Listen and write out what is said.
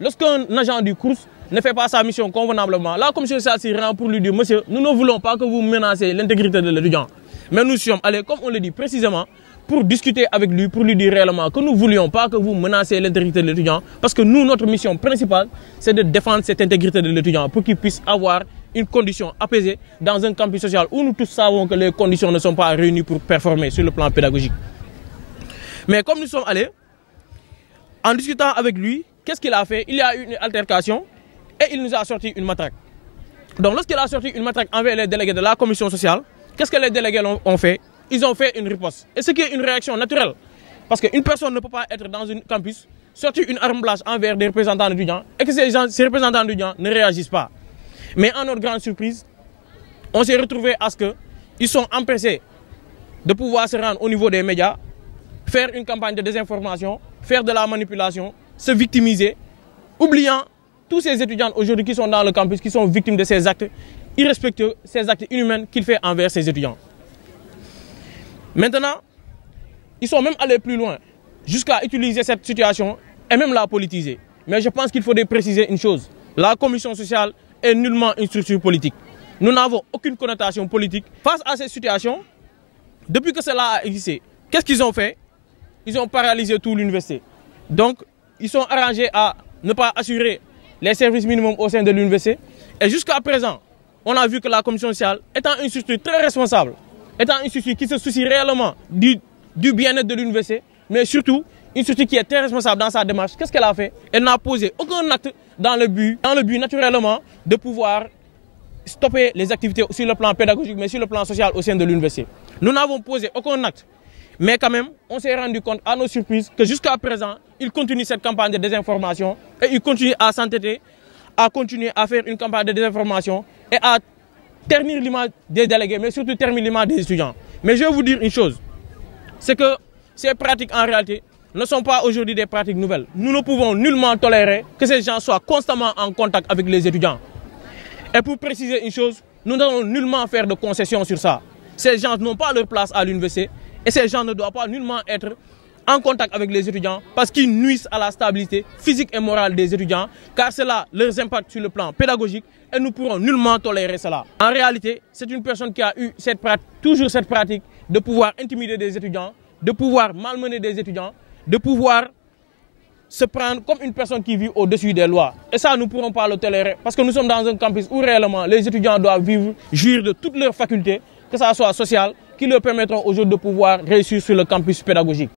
Lorsqu'un agent du CROUS ne fait pas sa mission convenablement, la commission sociale s'y rend pour lui dire: monsieur, nous ne voulons pas que vous menacez l'intégrité de l'étudiant. Mais nous sommes allés, comme on le dit précisément, pour discuter avec lui, pour lui dire réellement que nous ne voulions pas que vous menacez l'intégrité de l'étudiant. Parce que nous, notre mission principale, c'est de défendre cette intégrité de l'étudiant pour qu'il puisse avoir une condition apaisée dans un campus social où nous tous savons que les conditions ne sont pas réunies pour performer sur le plan pédagogique. Mais comme nous sommes allés, en discutant avec lui, qu'est-ce qu'il a fait? Il y a eu une altercation et il nous a sorti une matraque. Donc lorsqu'il a sorti une matraque envers les délégués de la commission sociale, qu'est-ce que les délégués ont fait? Ils ont fait une riposte. Et ce qui est une réaction naturelle. Parce qu'une personne ne peut pas être dans un campus, sortir une arme blanche envers des représentants d'étudiants et que ces représentants d'étudiants ne réagissent pas. Mais à notre grande surprise, on s'est retrouvé à ce qu'ils sont empressés de pouvoir se rendre au niveau des médias, faire une campagne de désinformation, faire de la manipulation, se victimiser, oubliant tous ces étudiants aujourd'hui qui sont dans le campus, qui sont victimes de ces actes irrespectueux, ces actes inhumains qu'il fait envers ces étudiants. Maintenant, ils sont même allés plus loin, jusqu'à utiliser cette situation et même la politiser. Mais je pense qu'il faudrait préciser une chose. La commission sociale est nullement une structure politique. Nous n'avons aucune connotation politique. Face à cette situation, depuis que cela a existé, qu'est-ce qu'ils ont fait? Ils ont paralysé toute l'université. Donc, ils sont arrangés à ne pas assurer les services minimums au sein de l'université. Et jusqu'à présent, on a vu que la commission sociale, étant une structure très responsable, étant une structure qui se soucie réellement du bien-être de l'université, mais surtout une structure qui est très responsable dans sa démarche, qu'est-ce qu'elle a fait? Elle n'a posé aucun acte dans le but naturellement de pouvoir stopper les activités sur le plan pédagogique, mais sur le plan social au sein de l'université. Nous n'avons posé aucun acte. Mais quand même, on s'est rendu compte à nos surprises que jusqu'à présent, ils continuent cette campagne de désinformation et ils continuent à s'entêter, à continuer à faire une campagne de désinformation et à ternir l'image des délégués, mais surtout ternir l'image des étudiants. Mais je vais vous dire une chose, c'est que ces pratiques en réalité ne sont pas aujourd'hui des pratiques nouvelles. Nous ne pouvons nullement tolérer que ces gens soient constamment en contact avec les étudiants. Et pour préciser une chose, nous n'allons nullement faire de concessions sur ça. Ces gens n'ont pas leur place à l'université. Et ces gens ne doivent pas nullement être en contact avec les étudiants parce qu'ils nuisent à la stabilité physique et morale des étudiants, car cela leur impacte sur le plan pédagogique et nous ne pourrons nullement tolérer cela. En réalité, c'est une personne qui a eu toujours cette pratique de pouvoir intimider des étudiants, de pouvoir malmener des étudiants, de pouvoir se prendre comme une personne qui vit au-dessus des lois. Et ça, nous ne pourrons pas le tolérer parce que nous sommes dans un campus où réellement les étudiants doivent jouir de toutes leurs facultés, que ça soit sociale, qui leur permettront aujourd'hui de pouvoir réussir sur le campus pédagogique.